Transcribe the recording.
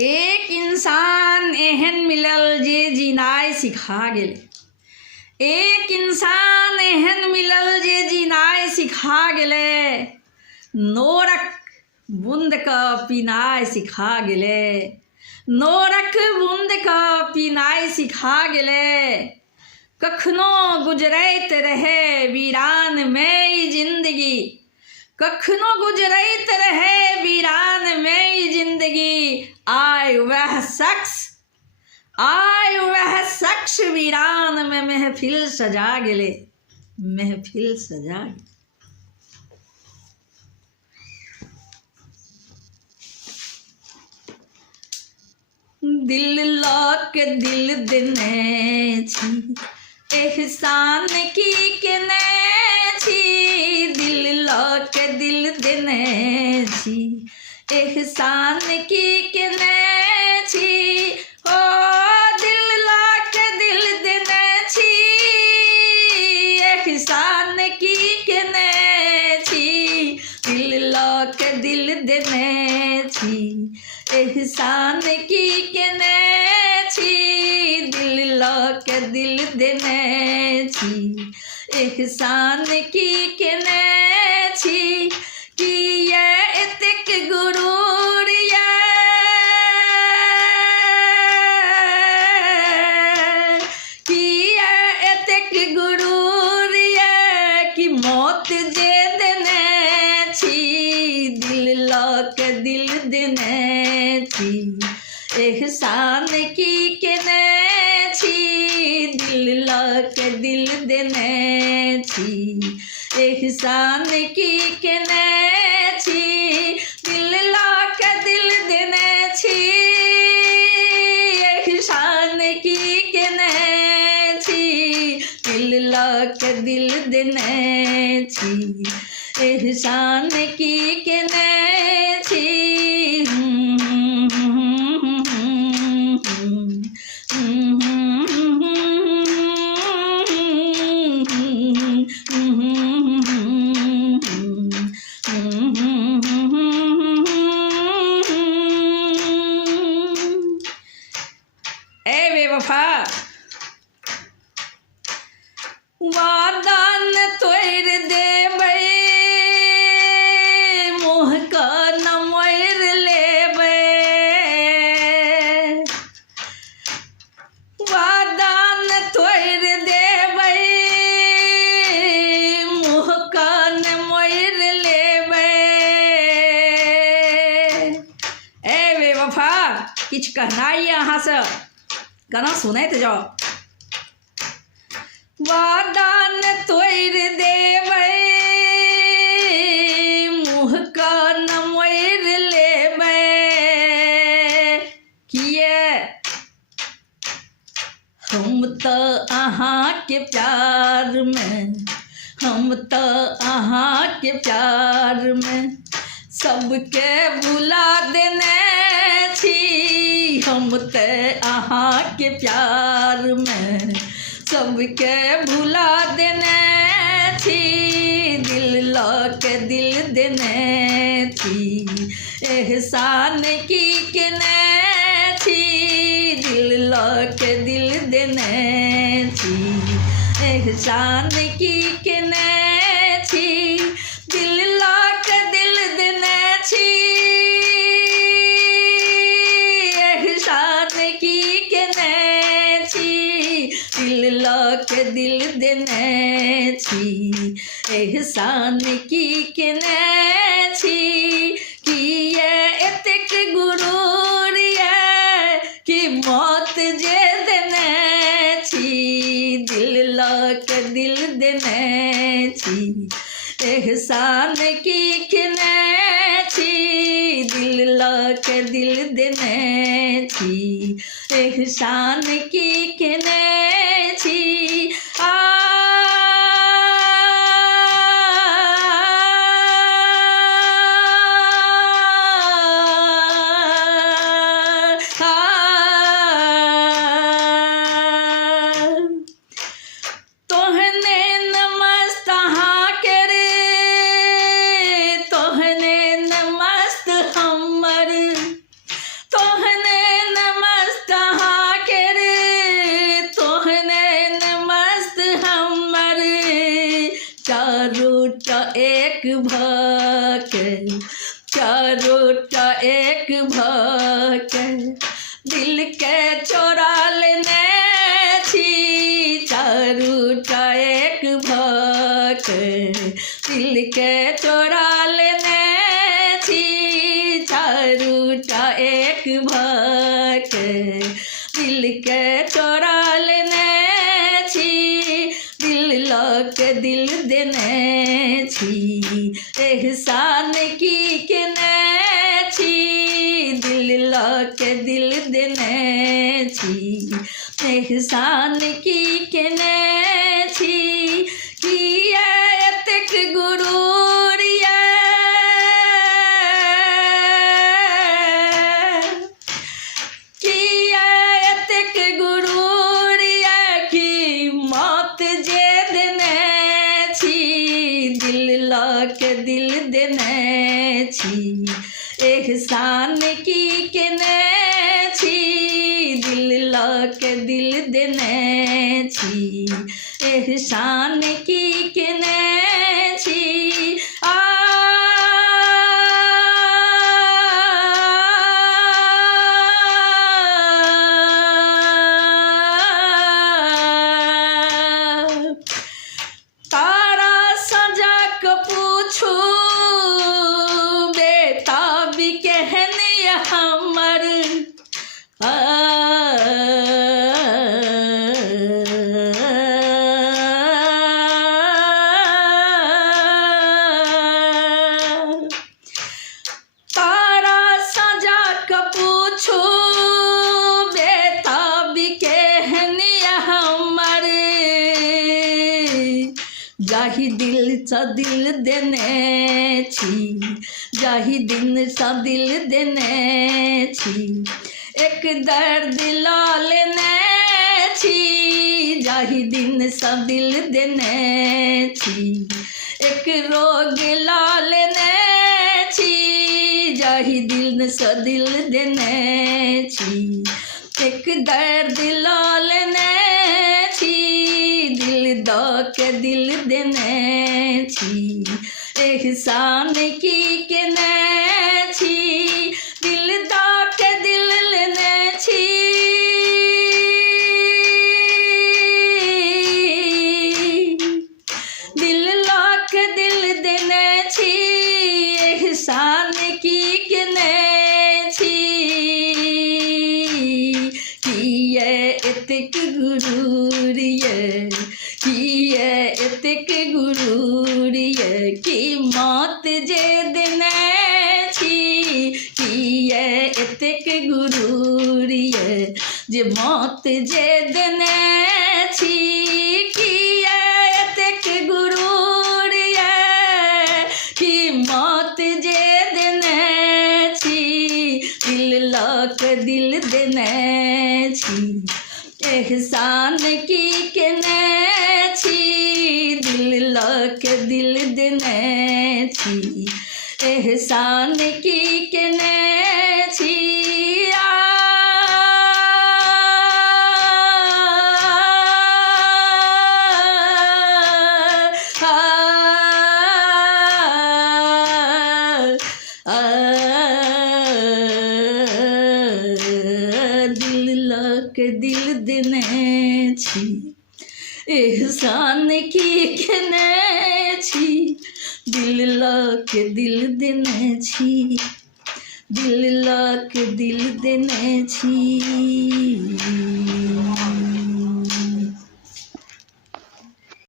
एक इंसान एहन मिलल जे जीनाय सिखा गेले। एक इंसान एहन मिलल जे जीनाय सिखा गेले। नोरक बूंद का पीनाय सिखा गेले। नोरक बूंद का पीनाय सिखा गेले। कखनो गुजरैत रहे वीरान में ई जिंदगी। कखनो गुजरैत रहे वीरान में ई जिंदगी। आय वह शख्स वीरान में महफिल सजा गेले। महफिल सजा गेले। दिल लऽ के दिल देने छी एहसान की केने छी। दिल लऽ के दिल देने छी एहसान की केने छी। ओ दिल लऽ के दिल देने छी एहसान की केने छी। दिल लऽ के दिल देने छी एहसान की केने छी। दिल लऽ के दिल देने छी एहसान की केने छी। किए एतेक गुरूर ये किए एतेक गुरूर ये कि मौत जे देने छी। दिल लऽ के दिल देने छी एहसान की केने छी। दिल लऽ के दिल देने छी एहसान की केने छी। दिल लऽ के दिल देने छी एहसान की केने छी। दिल लऽ के दिल देने छी एहसान की केने छी। ए बेवफा वादा न तोड़ देबै मुँह का न मोड़ लेबै। वादा न तोड़ देबै मुँह का न मोड़ लेबै। ए बेवफा किछु कहनाइ यऽ अहाँसँ, गाना सुनैत जाओ। वादा न तोड़ देबै मुँह का न मोड़ लेबै। किए हम तऽ अहाँके प्यार में हम तऽ अहाँके प्यार में सबके भुला देने छी। हम तऽ अहाँके प्यार में सबके भुला देने छी। दिल लऽ के दिल देने छी एहसान की केने छी। दिल लऽ के दिल देने छी एहसान की केने छी। दिल लऽ के दिल देने छी एहसान की केने छी। दिल लऽ के दिल देने छी एहसान की केने छी। किए एतेक गुरूर ये कि मौत जे देने छी। दिल लऽ के दिल देने छी एहसान की केने छी। दिल लऽ के दिल देने छी एहसान की केने छी। तोहने नमस्त हाँ करे तोहने नमस्त हमर तोहने भाके, चारोटा एक भाके, दिल के चोरा लेने छी, चारोटा एक भाके, दिल के चोरा लेने छी, चारोटा एक भाके, दिल के चोरा लेने छी, दिल लके दिल देने छी, एहसान की केने छी, दिल लके दिल देने छी, एहसान की केने छी, किए एतेक गुरूर ये, किए एतेक गुरूर ये, कि मौत जे देने छी, दिल लके दिल देने छी, एहसान की केने छी, दिल लके दिल देने छी, एहसान की केने छी। तारा सजा के पूछू बेटा भी केहन ये हमर, तारा सजा के पूछू बेटा भी केहन ये हमर, जाहि दिल सा दिल देने छी, जाहि दिन सा दिल देने छी, एक दर्द ला लेने छी, जाहि दिन सा दिल देने छी, एक रोग ला लेने छी, जाहि दिन सा दिल देने छी, एक दर्द ला लेने छी, दिल द के दिल देने छी, एहसान की केने छी, दिल द के दिल लेने छी, दिल ला के दिल देने छी, एहसान की केने छी, किए एतेक गुरूर ये, किए एतेक गुरूर ये, कि मौत जे देने छी, किए एतेक गुरूर ये, जे मौत जे देने छी, किए एतेक गुरूर ये, कि मौत जे देने छी, दिल लके दिल देने छी, एहसान की केने छी, दिल लके दिल देने छी, एहसान की केने छी। दिल लके दिल देने छी, एहसान की केने छी, दिल लके दिल देने छी, दिल लके दिल देने छी।